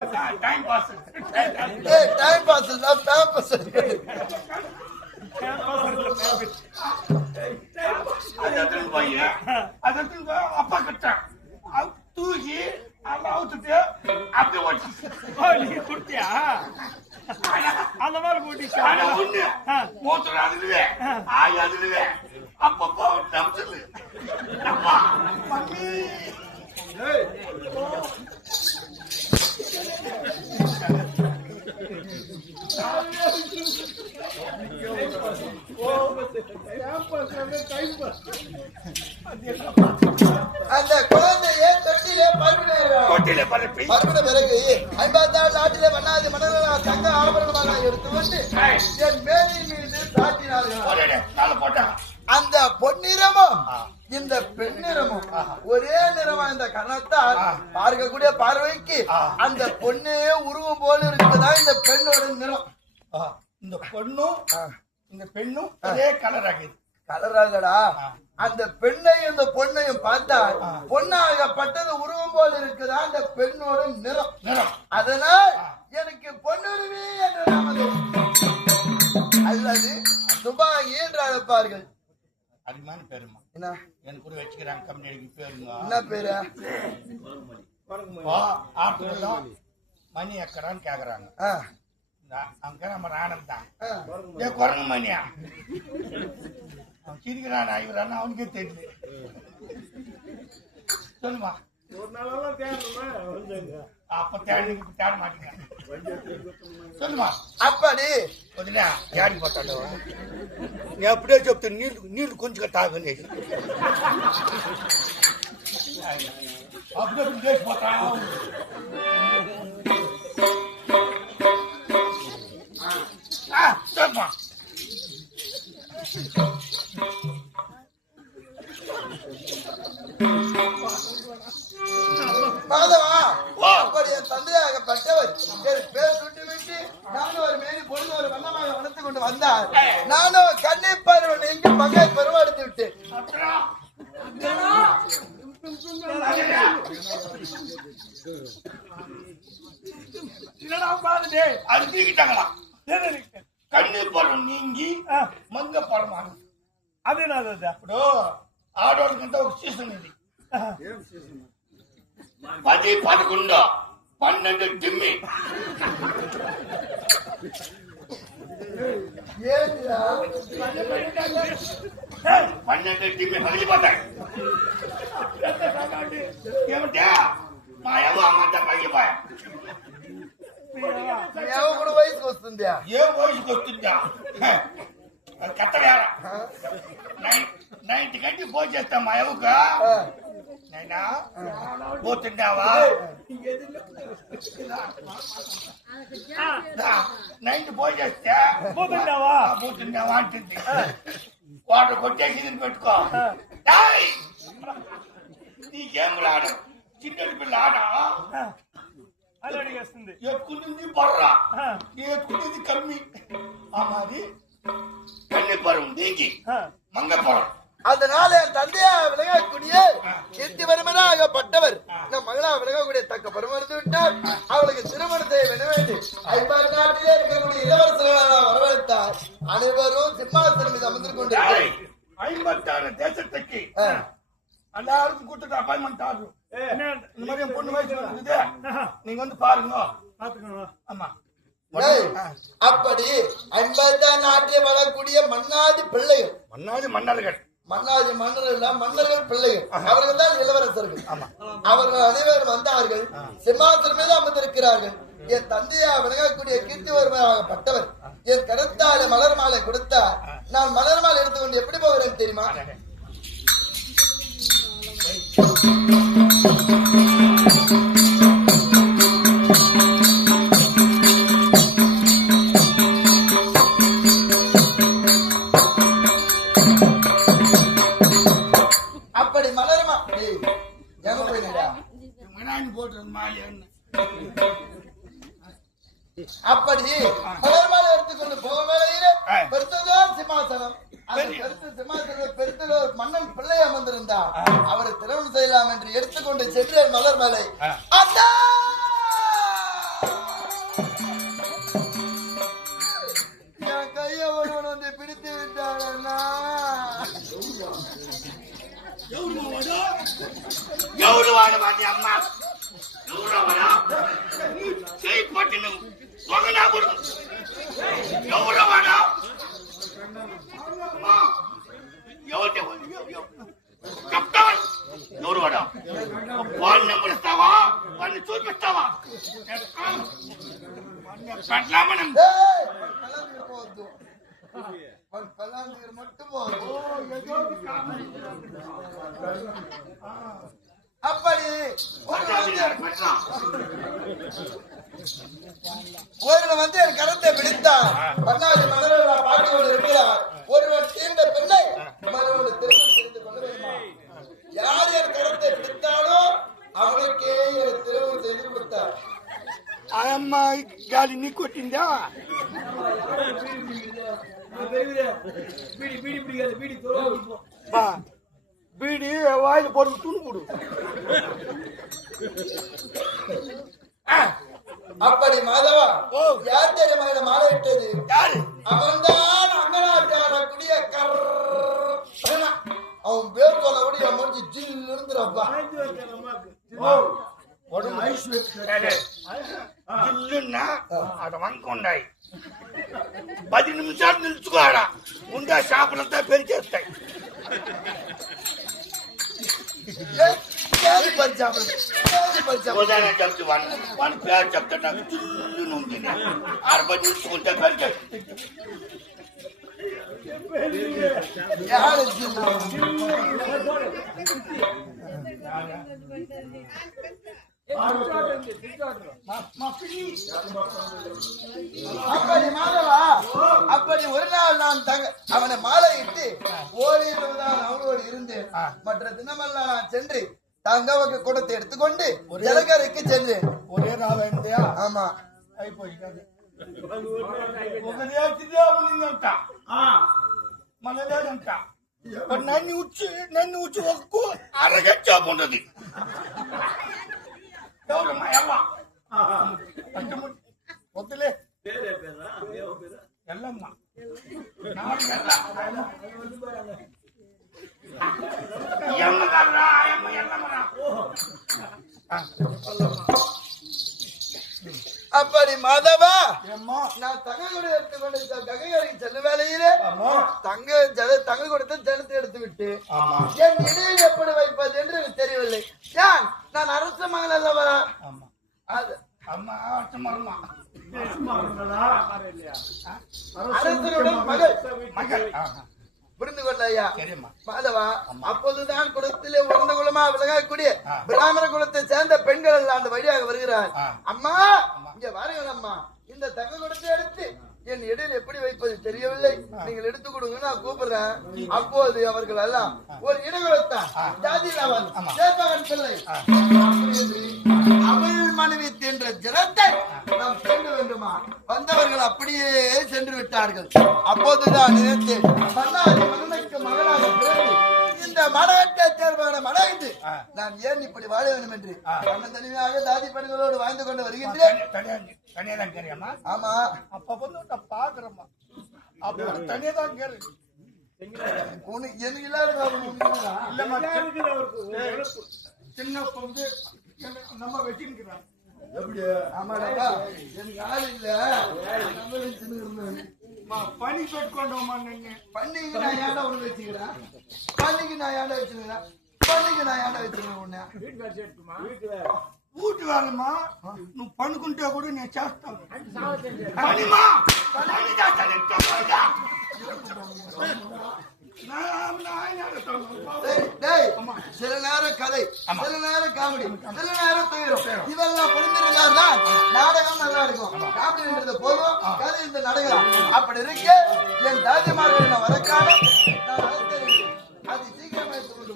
Time pass time pass இல்ல பேம்பஸ். அப்பா கிட்டான் தூக்கி அதெல்லாம் அவுத்துட்டு அப்படியே ஓட்டி குடுத்தியா அந்த மாதிரி போட்டி ஒண்ணு மூத்தர் அதுலுவே ஆய் அதுலுவே அப்பப்போ நம்பிச்சது அப்பா மம்மி அந்த குழந்தைய தொட்டிலே தொட்டிலே பரப்பி பருப்பின பிறகு 54 நாட்டிலே வண்ணாதி மன்னர்களால் தங்க ஆபரணமாக எடுத்து வந்து என் மேலின் மீது சாட்டினார்கள். போட்டான் அந்த பொன்னிறமும் இந்த பெண்ணிறமும் ஒரே நிறமா இந்த கணத்தால் பார்க்கக்கூடிய பார்வைக்கு அந்த பொண்ணே உருவம் போல இருக்குதா இந்த பெண்ணோட நிறம். இந்த பொண்ணும் இந்த பெண்ணும் ஒரே கலர் ஆகுது. கலராகடா அந்த பெண்ணையும் இந்த பொண்ணையும் பார்த்தால் பொண்ணாகப்பட்டது உருவம் போல இருக்குதா அந்த பெண்ணோட நிறம். அதனால் எனக்கு பொன்னுரிமை என்று நாம அல்லது துபாகி என்று அழைப்பார்கள். அதிகமான பேருமா என்ன எனக்கு கூட வச்சுக்கிறாங்க கம்பெனி பேருங்க. என்ன பேரு? ஆட்டுலாம் மணி எக்கறான்னு கேக்குறாங்க. அங்க நம்ம ராணம் தான் குரங்கு மணியா அவன் சிரிக்கிறான் இவரான அவனுக்கே தெரியல. சொல்லுமா அப்ப தேடிக்கு தேட மாட்டேங்க. சொல்லுமா அப்படி వదినా యాడికి పోతాడు నేను ఎప్పుడే చెప్తాను నీళ్ళు కొంచెం తాగండి అప్పుడప్పుడు చేసిపోతా చెప్పా மாதவா அப்படி என் தந்தையாகப்பட்டவர் என் பேர் சுட்டி விட்டு நானும் ஒரு மேனி பொழுது ஒரு வண்ணமாக வளர்த்து கொண்டு வந்தார். நானும் கண்ணீர் பருவன் எங்கு மகை பருவெடுத்து விட்டு அது தூக்கிட்டாங்களா? கண்ணீர் பருவம் நீங்கி மங்க பரமானது. அது என்னது? அப்போ ఆడవాళ్ళకంటే ఒక సీజన్ ఇది 10, 11, 12 డిమ్మి పన్నెండు డిమ్మి పగిలిపోతాయి. ఏమంటే మా ఏమో అమ్మంతా పగిలిపోయా. కూడా వయసుకు వస్తుందా? ఏం వయసుకు వస్తుందా? అది కట్టవేరా 90 గంటకి ఫోన్ చేస్తాం మా ఎవక నైనా పోతుండావా 90 ఫోన్ చేస్తే పోతుండావా అంటుంది. వాడు కొట్టేసి పెట్టుకో. నీకేం ఆడ చిన్నడి పిల్ల ఆట అడిగేస్తుంది. ఎక్కువ బర్రా ఎక్కువ కమ్మి మాది கன்னிப்பரம் நீங்கி மங்கப்பரம். அதனால என் தந்தையா விலகக்கூடிய கீர்த்தி வருமனாகப்பட்டவர் நம் மகளா விலகக்கூடிய தக்க பருவம் இருந்து விட்டால் அவளுக்கு திருமணத்தை வென வேண்டும். 50 நாட்டிலே இருக்கக்கூடிய இளவரசர்களால் வரவழைத்தார். அனைவரும் சிம்மாசனம் மீது அமர்ந்து கொண்டிருக்கிறார். 56 தேசத்துக்கு எல்லாருக்கும் கூட்டிட்டு அப்பாயின்மெண்ட் ஆகும். இந்த மாதிரி என் பொண்ணு வயசு இருக்குது, நீங்க வந்து பாருங்க. ஆமா அப்படி 50 நாட்டிலே வரக்கூடிய மன்னாதி பிள்ளைகள், மன்னாதி மன்னர்கள் பிள்ளைகள், அவர்கள் தான் இளவரசர்கள். அவர்கள் அனைவரும் வந்தார்கள். சிம்மாசனம் மீது அமர்ந்திருக்கிறார்கள். என் தந்தையா விலகக்கூடிய கீர்த்தி வருமாகப்பட்டவர் என் கருத்தாலே மலர் மாலை கொடுத்தார். நான் மலர் மாலை எடுத்துக்கொண்டு எப்படி போகிறேன் தெரியுமா? அப்படி மலருமா எங்க போயிடா அப்படி மலர் மாலை எடுத்துக்கொண்டு போக வேலையிலே பெருத்ததான் சிம்மாசனம். பெருத்தில் மன்னன் பிள்ளை அமர்ந்திருந்தார். அவரை திருமணம் செய்யலாம் என்று எடுத்துக்கொண்டு சென்றேன் மலர் மாலை. பண்ணலாமா நம்ம? ஏய், கல்யாணத்துக்கு போகுது. கல்யாணத்துக்கு மட்டும் போகுது. அப்படி ஒருவன் வந்து என் கரத்தை பிடித்தான். பண்ணாதி மலர்கள் பாட்டு கொண்டு இருக்கிறார். ஒருவன் தீண்ட பெண்ணை மறுவன் திருமணம் செய்து கொள்ள வேண்டுமா? யார் என் கரத்தை பிடித்தாலோ அவனுக்கே என் திருமணம் செய்து கொடுத்தார். అమ్మా గాలి నీ కొట్టిందా? బీడి వాయిల్ పొడుగు తుణుపుడు. அப்படி மாதவா யார் தெரியுமா மாலை இட்டது? அவன்தான் அங்கனாட்டிய கர்ணா. அவன் பேர் சொல்ல கூட என் முடிஞ்சு ஜில் இருந்துறப்பா. జిల్లున్నా అక్కడ వంకుండాయి 10 నిమిషాలు నిలుచుకోడా ఉండే షాపులంతా పెరిచేస్తాయి. వాళ్ళ పేరు చెప్తే నాకు జిల్లు ఉంది. 60 నిలుచుకుంటే పెరిచేస్తాయి. அப்படி மாதவா அப்படி ஒரு நாள் நான் அவனை மாலையிட்டு ஓரிரவுதான் அவனோடு இருந்தேன். மற்ற தினமெல்லாம் நான் சென்று தங்கவக்கு கூடத்தை எடுத்துக்கொண்டு ஜலகரைக்கு சென்றேன். ஒரே நாள் இருந்தியா? ஆமா, అయిపోయింది. ఒకదే చిన్నదంట మనలేదంట. నన్ను ఉచ్చి ఒక్కు అరగచ్చాపు ఉండదు. ఎవరమ్మా ఎల్ల వద్దులే ఎల్లమ్మ ఎల్లమ్మరా అయ్యమ్మ ఎల్లమ్మరా. அப்படி மாதவா நான் தங்க கூட எடுத்துக்கொண்டு கங்கைகரைக்கு செல்லும் வேலையிலே தங்க கொடுத்து ஜலத்தை எடுத்து விட்டு என் இடையில் எப்படி வைப்பது என்று எனக்கு தெரியவில்லை. ஏன் நான் அரச மகள் அல்லவா? அரசனுடன் மகள் புரிந்து கொள்ளையா மாதவா? அப்போதுதான் குலத்திலே உறந்த குலமா விலகக்கூடிய பிராமண குலத்தை சேர்ந்த பெண்கள் எல்லாம் அந்த வழியாக வருகிறார். அம்மா இங்க வாருங்கள் அம்மா, இந்த தங்க குடத்தை எடுத்து என் இடையில் எப்படி வைப்பது தெரியவில்லை, நீங்கள் எடுத்து கொடுங்க நான் கூப்பிடுறேன். அப்போது அவர்கள் எல்லாம் ஒரு இடகுலத்தான் ஜாதிலாவன் சேப்பகன் பிள்ளை அவள் மனைவி என்ற ஜனத்தை நாம் செல்ல வேண்டுமா? வந்தவர்கள் அப்படியே சென்று விட்டார்கள். அப்போதுதான் நினைத்து மன்னாரி மன்னனுக்கு மகனாக பிறகு இந்த மனவட்டை தேர்வான மனைந்து நான் ஏன் இப்படி வாழ வேண்டும் என்று தனிமையாக தாதி பெண்களோடு வாழ்ந்து கொண்டு வருகின்றேன். தனியாதான் கேறியம்மா? ஆமா, அப்ப வந்து பாக்குறம்மா அப்ப தனியாதான் கேரு. எனக்கு இல்லாத சின்ன வந்து நம்ம வச்சிருக்கிறான். ஆமாடா, எனக்கு ஆள் இல்ல. பனி பெற்றுக்கொண்டோமா? பண்ணிக்கு நான் ஏன்டா ஒண்ணு வச்சுக்கிறேன்? பண்ணிக்கு நான் ஏன்டா வச்சுக்கிறேன்? பண்ணிக்கு நான் ஏன்டா வச்சுக்கிறேன்? ஒண்ணு ఊటి వాళ్ళమా నువ్వు పండుకుంటే కూడా నేను చేస్తాను. పనిమా పని சில நேரம் கதை, சில நேரம் காமெடி, சில நேரம் துயரம், இதெல்லாம் புரிந்திருந்தால்தான் நாடகம் நல்லா இருக்கும். காமெடின்றது போதும், கதை இந்த நடக்கலாம். அப்படி இருக்க என் தாஜிமார்கள் நான் வரக்கான நான் அழைத்தேன். அது சீக்கிரமா எடுத்துக்கொண்டு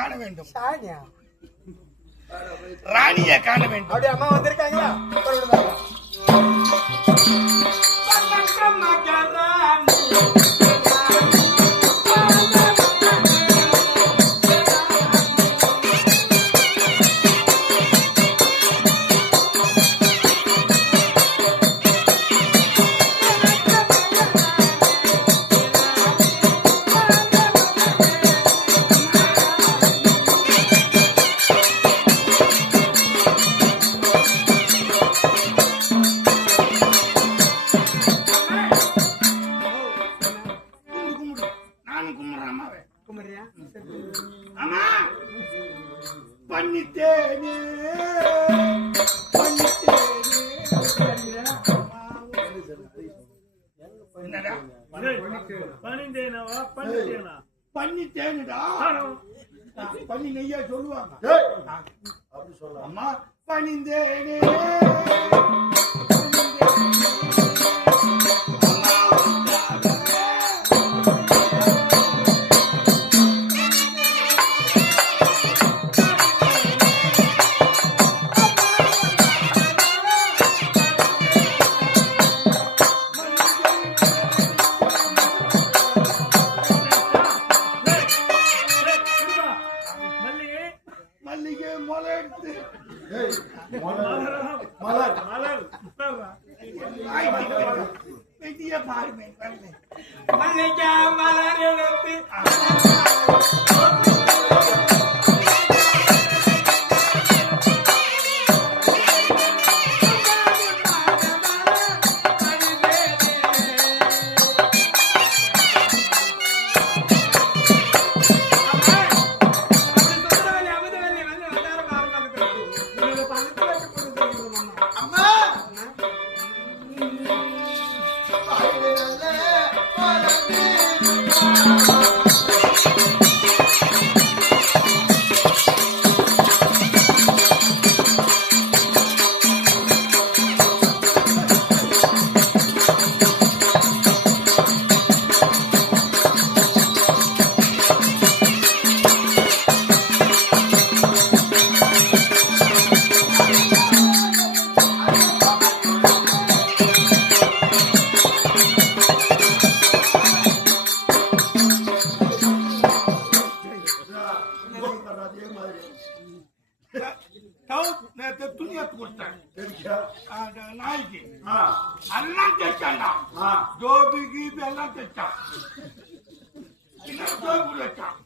காண வேண்டும். சாணியா ராணியை காண வேண்டும். அப்படியே அம்மா வந்திருக்காங்களா? பண்ணிட்டேனே பண்ணிட்டேனுடா. பண்ணி நெய்யா சொல்லுவாங்க. அம்மா பணிந்தேனே மல்லிகை மொளை எடுத்து வெட்டிய பாருமே மல்லிகை மலர் எடுத்து துணி எடுத்து கொடுத்தேன் நாய்க்கு. எல்லாம் தைச்சான்டா. ஜோபி கீபி எல்லாம் தைச்சான். ஜோபி வச்சான்.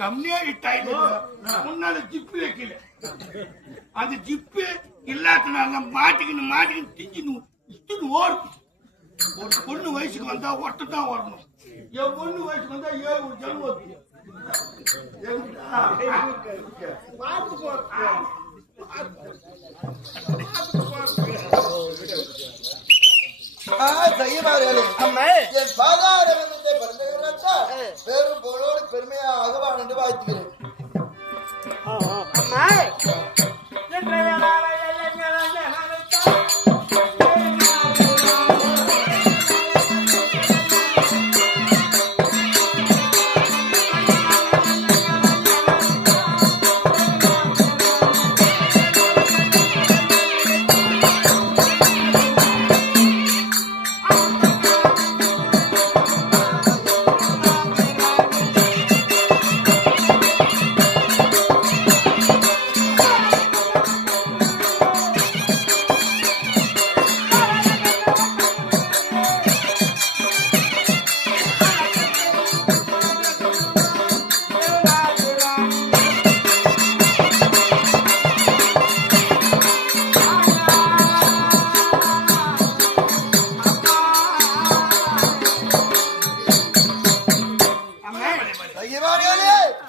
கம்மியா இட்டாயிடு. முன்னால ஜிப்பு வைக்கல. அந்த ஜிப்பு இல்லாதனால மாட்டிக்கின்னு திஞ்சின்னு ஓடுது. ஒரு பொண்ணு வயசுக்கு வந்தா ஒட்டத்தான் வரணும். என் பொண்ணு வயசுக்கு வந்தா 7 ஜனம் வருது. என் பாதாரம் பெரும் பொருளோடு பெருமையாக அகவான் என்று வாழ்த்துகிறேன்.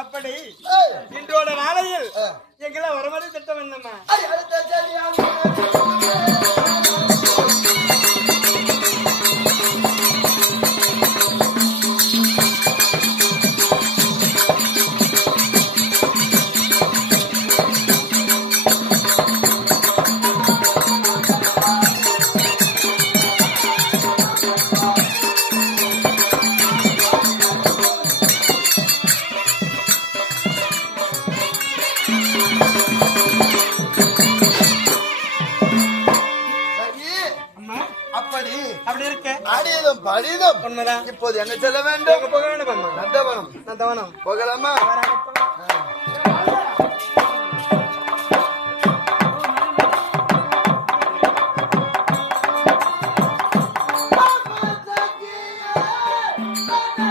அப்படி இன்றோட நாளையில் எங்களை வரமறை திட்டம் என்னம்மா? பலிதம் பலிதம். உண்மைதான். இப்போது எங்க செல்ல வேண்டும்? எங்க போக வேண்டும் அம்மா? நந்தவனம். நந்தவனம் போகலாமா? Thank you.